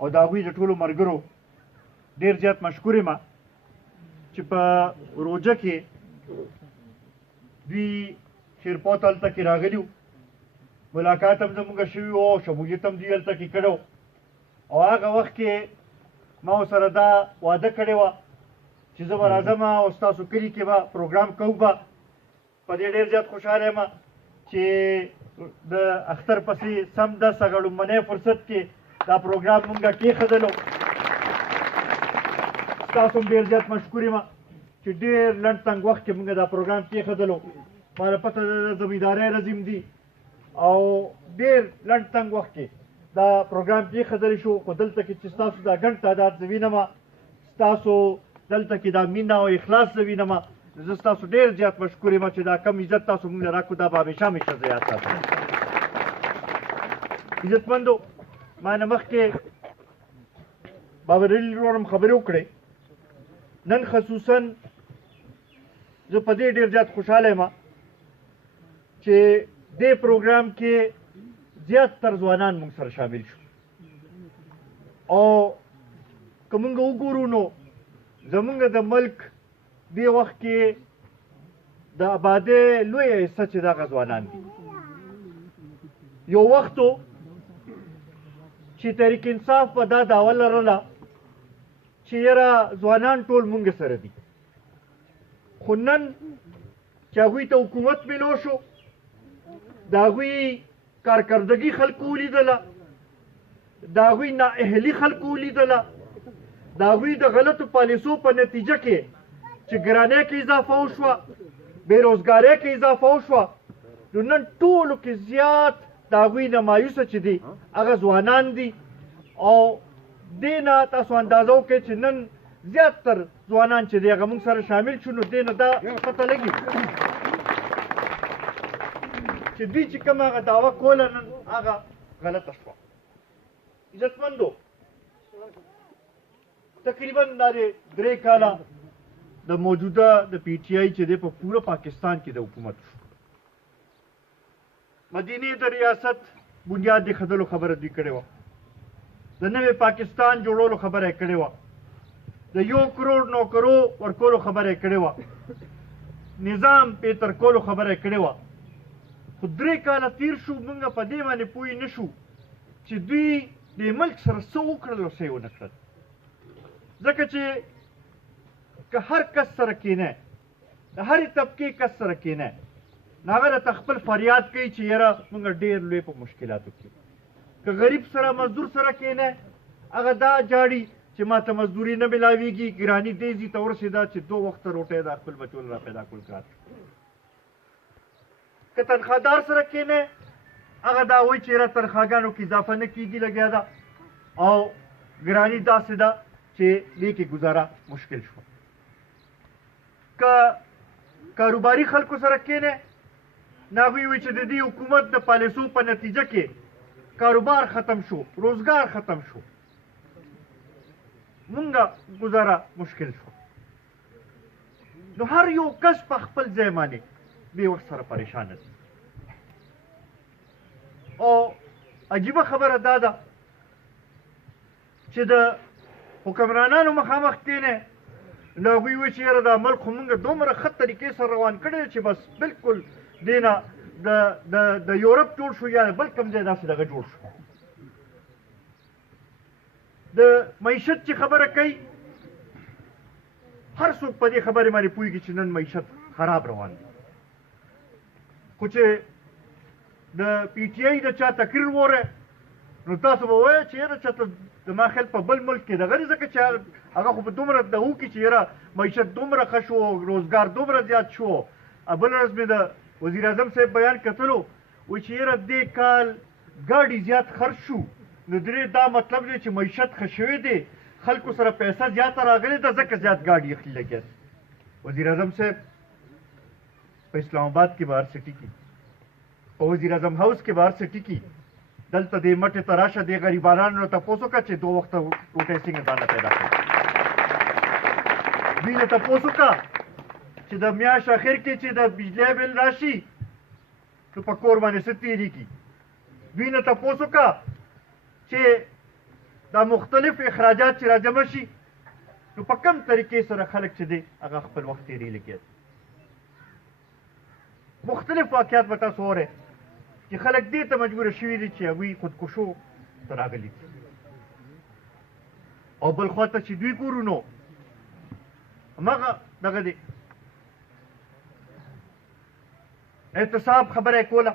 او د هغوی د ټولو ملګرو ډېر زیات مشکور یم چې په روژه کې دوی شیرپوت هلته کې راغلي وو ملاقات هم زموږ شوي وو او شمولیت هم دوی هلته کې کړی او هغه وخت کې ما ورسره دا وعده کړې وه چې زه به راځم او ستاسو کلي کې به پروګرام کوو به په دې ډېر زیات خوشحاله یم چې د اختر پسې سمدست هغه لومړنی فرصت کې دا پروګرام مونږ کېښودلو ستاسو هم ډېر زیات مشکور یم چې ډېر لنډ تنګ وخت کې مونږ دا پروګرام کېښودلو ما له پته د زمیندارۍ رزم دي او ډېر لنډ تنګ وخت کې دا پروګرام کېښودلی شو خو دلته کې چې ستاسو دا ګڼ تعداد زه وینم ستاسو دلته کې دا مینه او اخلاص زه وینم زه ستاسو ډېر زیات مشکور یم چې دا کم عزت تاسو مونږ له راکړو دا به همیشه همیشه زه یاد ساتم عزتمندو ما نه مخکې بابر علي ورور هم خبرې وکړې نن خصوصا زه په دې ډېر زیات خوشحاله یم چې دې پروګرام کې زیاتتر ځوانان موږ سره شامل شو او که موږ وګورو نو زموږ د ملک دې وخت کې د آبادۍ لویه حصه چې دغه ځوانان دي یو وخت و چې تحریک انصاف په دا دعوه لرله چې یاره ځوانان ټول موږ سره دي خو نن چې هغوی ته حکومت میلو شو د هغوی کارکردګي خلکو ولیدله د هغوی نااهلي خلکو ولیدله د هغوی د غلطو پالیسو په نتیجه کې چې ګرانۍ کې اضافه وشوه بېروزګارۍ کې اضافه وشوه نو نن ټولو کې زیات د هغوی نه مایوسه چې دي هغه ځوانان دي او دې نه تاسو اندازه وکړئ چې نن زیاتتر ځوانان چې دی هغه موږ سره شامل شو نو دې نه دا پته لګي چې دوی چې کوم هغه دعوه کوله نن هغه غلطه شوه عزتمندو تقریبا دا درې کاله د موجوده د پی ټي آی چې دی په پوره پاکستان کې د حکومت شو مدینې د ریاست بنیاد ایښودلو خبره دوی کړې وه د نوې پاکستان جوړولو خبره یې کړې وه د 1 کروڑ نوکرو ورکولو خبره یې کړې وه نظام بهتر کولو خبره یې کړې وه خو 3 کاله تیر شو موږ په دې باندې پوه نه شو چې دوی د ملک سره څه وکړل او څه یې ونه کړل ځکه چې که هر کس سره کینه د هرې طبقې کس سره کینه نو هغه راته خپل فریاد کوي چې یاره موږ ډېر لوی په مشکلاتو کې که غریب سره مزدور سره کینه هغه دا جاړي چې ما ته مزدوري نه ملاویږي ګراني دې ځي ته ورسېده چې 2 وخته روټۍ دا خپل بچو را پیدا کول ګران که تنخوادار سره کینه هغه دا وایي چې یاره تنخواګانو کې اضافه نه کېږي لګیا ده او ګراني داسې ده چې دې کې ګزاره مشکل شوه که کاروباري خلکو سره کینه نو هغوی وایي چې د دې حکومت د پالیسو په نتیجه کې کاروبار ختم شو روزګار ختم شو مونږه گزاره مشکل شو نو هر یو کس په خپل ځای باندې بې وخت سره پریشانه دي او عجیبه خبره دا ده چې د حکمرانانو مخامخ کینې نو هغوی وایي چې یاره دا ملک خو مونږ دومره ښه طریقې سره روان کړی چې بس بلکل دې نه د یورپ جوړ شو یا بل کوم ځای داسې دغه جوړ شو د معیشت چې خبره کوي هر څوک په دې خبرې باندې پوهېږي چې نن معیشت خراب روان دی خو چې د پی ټي آی د چا تقریر وره نو تاسو به وایئ چې یاره چاته زما خیال په بل ملک کې دغه دی ځکه چې هغه خو په دومره دغه وکړي چې یاره معیشت دومره ښه شو روزګار دومره زیات شو بل ورځ مې د وزیر اعظم صاحب بیان کتلو وایي چې یاره دې کال ګاډي زیات خرڅ شو نو درې دا مطلب دی چې معیشت ښه شوی دی خلکو سره پیسه زیاته راغلې ده ځکه زیات ګاډي اخلي لګیا دي وزیر اعظم صاحب په اسلام آباد کې بهر سټي کې په وزیر اعظم هاوس کې بهر سټي کې دلته دې مټې ته راشه دې غریبانو ته تپوس وکړه چې 2 وخته روټۍ څنګه ځانله پیدا کړي دوی نه تپوس وکړه چې د میاشت اخر کې چې د بجلی بل راشي نو په کور باندې څه تېرېږي دوی نه تپوس وکړه چې د دا مختلف اخراجات چې راجمع شي نو په کم طریقې سره خلک چې دی هغه خپل وخت تېرې لګیا مختلف واقعات به تاسو اورئ چې خلک دې ته مجبور شوي دي چې هغوی خودکشو ته راغلي دي او بل خوا ته چې دوی ګورو نو هماغه دغه دی احتساب خبره یې کوله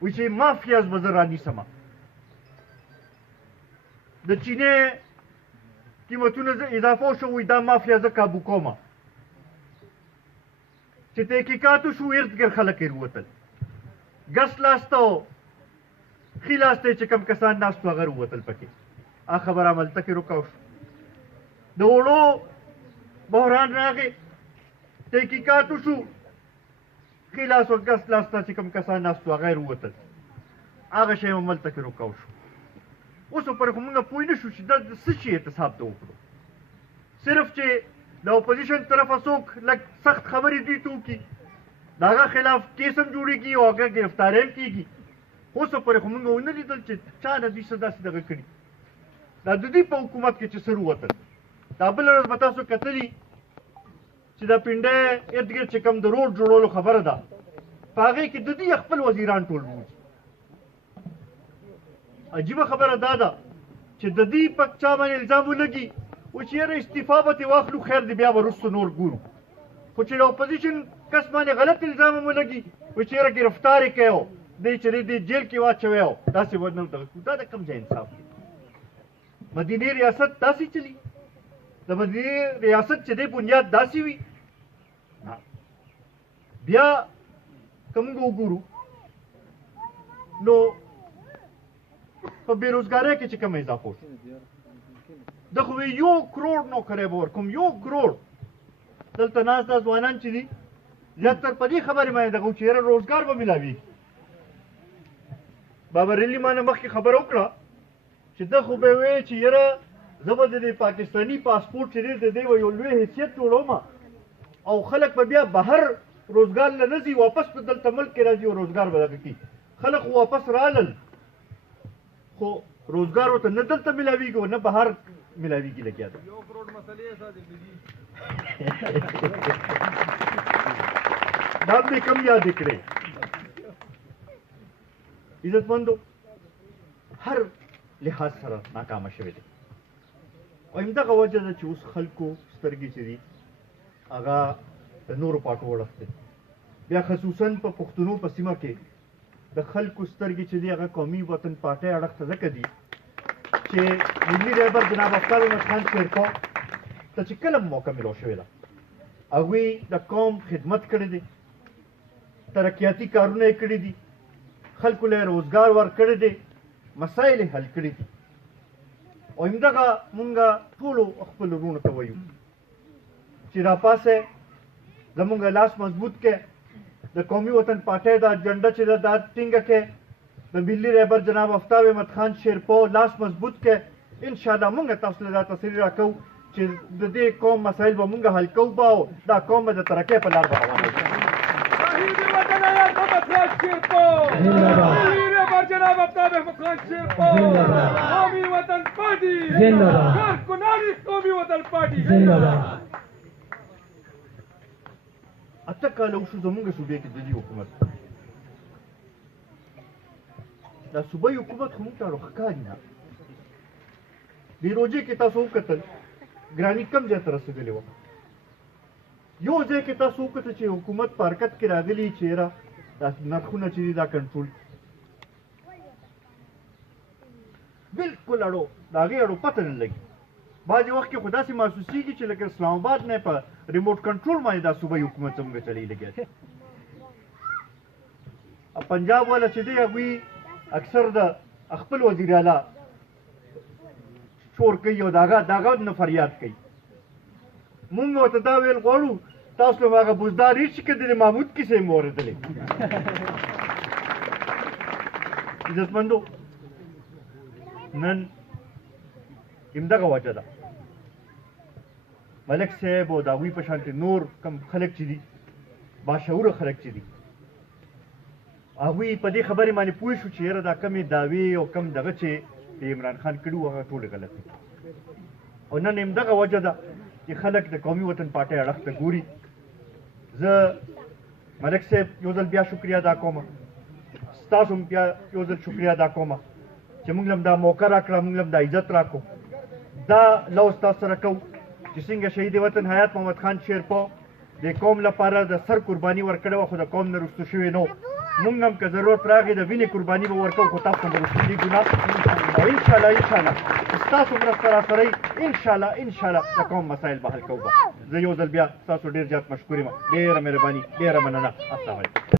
وایي چې مافیاز به زه رانیسمه د چینې قیمتونه اضافه شو وایي دا مافیا زه کابو کومه چې تحقیقات وشو ارد ګرد خلک یې ووتل ګس لاسته او ښي لاسته چې کوم کسان ناست وو هغه ووتل پکې هغه خبره عملته کې رکاو شو د وړو بحران راغی تحقیقات وشو ښي لاس او ګس لاسته چې کوم کسان ناست وو هغه یې ووتل هغه شی عملته کې رکاو شو اوس پرې خو موږ پوه نه شو چې دا څه شي احتساب ته وکړو صرف چې د اپوزیشن طرفه څوک لږ سخت خبرې دوی ته وکړي د هغه خلاف کیس هم جوړېږي او هغه ګرفتاري هم کېږي اوس پورې خو موږ ونه لیدل چې چا نه دوی څه داسې دغه کړي دا د دوی په حکومت کې چې څه ووتل دا بله ورځ به تاسو کتلي چې د پنډۍ ارد ګرد چې کوم د روډ جوړولو خبره ده په هغې کې د دوی خپل وزیران ټول ووځي عجیبه خبره دا ده چې د دوی په چا باندې الزام ولګي و چې یاره استعفا به ترې واخلو خیر دی بیا به وروسته نور ګورو خو چې د اپوزیشن کس باندې غلط الزام هم ولګي و چې یاره ګرفتار یې کړی و دی چې دی جیل کې واچوی و داسې به نه دغه کړو دا د کوم ځای انصاف دی مدینې ریاست داسې چلی د مدینې ریاست چې دی بنیاد داسې وي بیا که موږ وګورو نو په بېروزګارۍ کې چې کومه اضافه وشو د خو 1 کروڑ نوکری به ورکوم 1 کروڑ دلته ناست دا ځوانان چې دي زیاتر په دې خبرې باندې دغه چې یاره روزګار به میلاویږي بابرلي ما نه مخکې خبره وکړه چې ده خو به یې ویل چې یاره زه به د دې پاکستاني پاسپورټ چې دی د دې به یو لوی حیثیت جوړوم او خلک به بیا بهر روزګار له نه ځي واپس په دلته ملک کې راځي او روزګار به دغه کړي خلک خو واپس رالل خو روزګار ورته نه دلته میلاویږي او نه بهر میلاویږي لګیا ده 1 کروڑ مسلې دا به کم یاد کړئ عزتمندو هر لحاظ سره ناکامه شوی دی او همدغه وجه ده چې اوس خلکو سترګې چې دي هغه د نورو پاټو وړښت دی بیا خصوصا په پښتنو په سیمه کې د خلکو سترګې چې دي هغه قومي وطن پارټۍ اړخ ته ځکه دي چې ملي رهبر جناب افضل احمد خان شیرپا ته چې کله موقع میلاو شوې ده هغوی د قوم خدمت کړی دی ترقیاتي کارونه یې کړي دي خلکو له روزګار ورکړی دی مسایل یې حل کړي دي او همدغه مونږ ټولو خپلو وروڼو ته وایو چې راپاسئ زمونږ لاس مضبوط کړئ د قومي وطن پارټۍ دا اجنډه چې ده دا ټینګه کړئ د ملي رهبر جناب آفتاب احمد خان شیرپا لاس مضبوط کړئ انشاءالله مونږ تاسو له دا تصریح راکوو چې د دې قوم مسایل به مونږ حل کوو به او دا قوم به د ترقۍ په لار به روان وي جناب آفتاب احمد خان شیرپا قومی وطن پارٹی کارکنان قومی وطن پارٹی اته کاله وشو زموږ صوبې کې د دې حکومت دا صوبایي حکومت خو موږ ته ښکاري نه دې روژې کې تاسو وکتل ګراني کم ځای ته رسېدلې وه یو ځای کې تاسو وکتل چې حکومت په حرکت کې راغلي چې یاره دا نرخونه چې دي دا کنټرول بالکل اړو د هغې اړو پته نه لګي بعضې وخت کې خو داسې محسوسېږي چې لکه اسلام آباد نه په ریموټ کنټرول باندې دا صوبایي حکومت زموږ چلی لګیا دی پنجاب والا چې دی هغوی اکثر د خپل وزیر اعلی شور کوي او د هغه نه فریاد کوي مونږ ورته دا ویل غواړو تاسو له هغه بزدار هېڅ که د محمود کیسې مو اورېدلې عزتمندو نن همدغه وجه ده ملک صاحب او د هغوی په شانتې نور کم خلک چې دي باشعوره خلک چې دي هغوی په دې خبرې باندې پوه شو چې یاره دا کمې دعوې او کم دغه چې د عمران خان کړي وو هغه ټول غلط دي او نن همدغه وجه ده چې خلک د قومي وطن پارټۍ اړخ ته ګوري زه ملک صاحب یو ځل بیا شکریه ادا کوم ستاسو هم بیا یو ځل شکریه ادا کوم چې موږ هم دا موقع راکړه موږ هم دا عزت راکړو دا لوز تاسو سره کوو چې څنګه شهید وطن حیات محمد خان شیرپا د قوم لپاره د سر قرباني ورکړې وه خو د قوم نه رستو شوی نه موږ هم که ضرورت راغی د وینې قرباني به ورکوو خو تاسو هم رستو کېږو نه او انشاءالله ستاسو مرسته راسره وي انشاءالله د قوم مسایل به حل کوو زه یو ځل بیا ستاسو ډېر زیات مشکور یم ډېره مهرباني ډېره مننه السلام علیکم